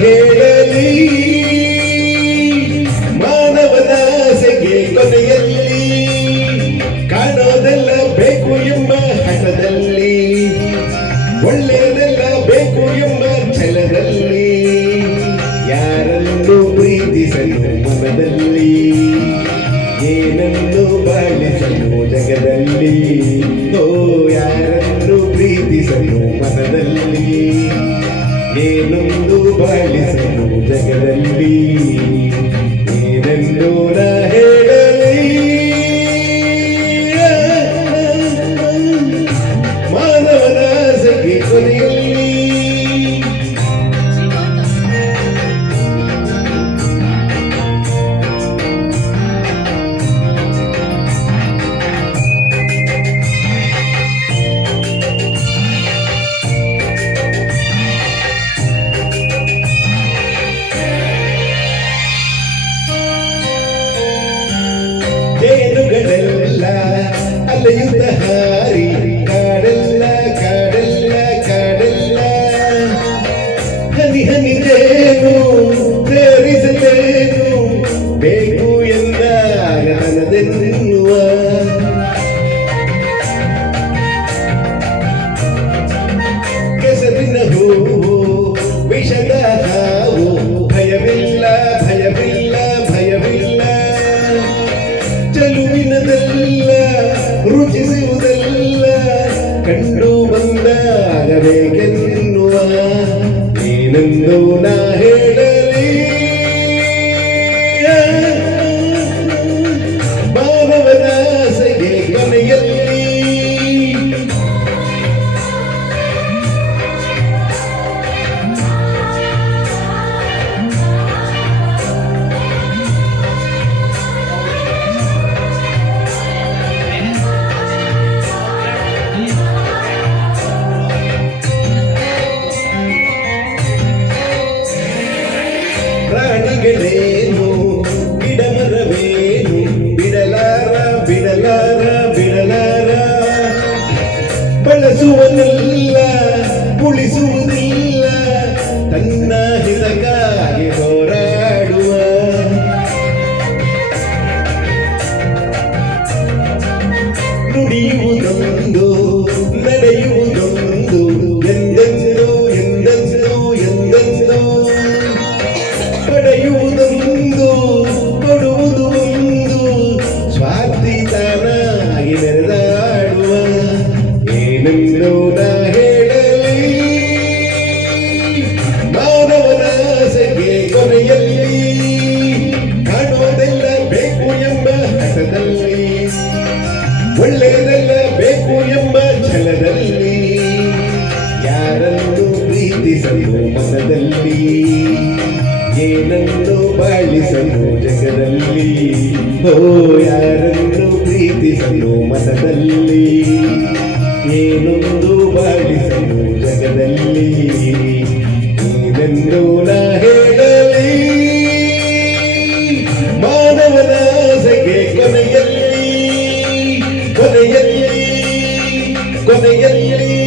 ಹೇಳಲಿ ಮಾನವನ ಆಸೆಗೆ ಕೊನೆಯಲ್ಲಿ ಕಾಣೋದೆಲ್ಲ ಬೇಕು ಎಂಬ ಹಠದಲ್ಲಿ, ಒಳ್ಳೆಯದೆಲ್ಲ ಬೇಕು ಎಂಬ ಛಲದಲ್ಲಿ, ಯಾರನ್ನು ಪ್ರೀತಿಸಲು ಮನದಲ್ಲಿ, ಏನನ್ನು ಬಾಳಿಸಲು ಜಗದಲ್ಲಿ, ಓ ಯಾರನ್ನು ಪ್ರೀತಿಸಲು ಮನದಲ್ಲಿ, ಏನೊಂದು ಬಾಳಿಸಲು ಜಗದಲ್ಲಿ, ಏನೆಂದು ನಾ ಹೇಳಲಿ ಮಾನವನ ಆಸೆಗೆ ಕೊನೆಯಲ್ಲಿ. ಜೇನುಗಳೆಲ್ಲ ಅಲೆಯುತ್ತ ಹಾರಿ ಕಾಡೆಲ್ಲ ಕಾಡೆಲ್ಲ ಕಾಡೆಲ್ಲ, ಹನಿ ಹನಿ ಜೇನು ಸೇರಿಸಲೇನು ಬೇಕು ಎಂದಾಗ ನನದೆನ್ನುವ, ಕೆಸರಿನ ಹೂವು ವಿಷದ ಹಾವು, ಭಯವಿಲ್ಲ ಭಯವಿಲ್ಲ ಭಯವಿಲ್ಲ, ಚೆಲುವಿನದೆಲ್ಲ ರುಚಿಸುವುದೆಲ್ಲ ಕಂಡು ಬಂದಾಗಬೇಕೆನ್ನುವ, ಏನೆಂದು ನಾ ಹೇಳಲಿ ಮಾನವನ ಆಸೆಗೆ ಕೊನೆಯಲ್ಲಿ. ಪ್ರಾಣಿಗಳೇನು ಗಿಡಮರವೇನು ಬಿಡಲಾರ ಬಿಡಲಾರ ಬಿಡಲಾರ, ಬಳಸುವುದಿಲ್ಲ ಉಳಿಸುವುದಿಲ್ಲ ತನ್ನ ಹಿತಕ್ಕಾಗಿ ಹೋರಾಡುವ, ನುಡಿಯುವುದೊಂದು ನಡೆಯುವುದೊಂದು ಎಂದೆಂದು ಎಂದೆಂದು ಎಂದೆಂದು, ಪಡೆಯುವುದೊಂದು ಕೊಡುವುದು ಒಂದು, ಸ್ವಾರ್ಥಿತನಾಗಿ ಮೆರೆದಾಡುವ, ಏನೆಂದು ನಾ ಹೇಳಲಿ ಮಾನವನ ಆಸೆಗೆ ಕೊನೆಯಲ್ಲಿ, ಕಾಣೋದೆಲ್ಲ ಬೇಕು ಎಂಬ ಹಠದಲ್ಲಿ, ಒಳ್ಳೆಯದೆಲ್ಲ ಬೇಕು ಎಂಬ ಛಲದಲ್ಲಿ, ಯಾರನ್ನು ಪ್ರೀತಿಸಲು ಮನದಲ್ಲಿ, ಏನನ್ನು ಬಾಳಿಸಲು ಜಗದಲ್ಲಿ, ಓ ಯಾರನ್ನು ಪ್ರೀತಿಸಲು ಮನದಲ್ಲಿ, ಏನೊಂದು ಬಾಳಿಸಲು ಜಗದಲ್ಲಿ, ಏನೆಂದು ನಾ ಹೇಳಲಿ ಮಾನವನ ಆಸೆಗೆ ಕೊನೆಯಲ್ಲಿ ಕೊನೆಯಲ್ಲಿ ಕೊನೆಯಲ್ಲಿ.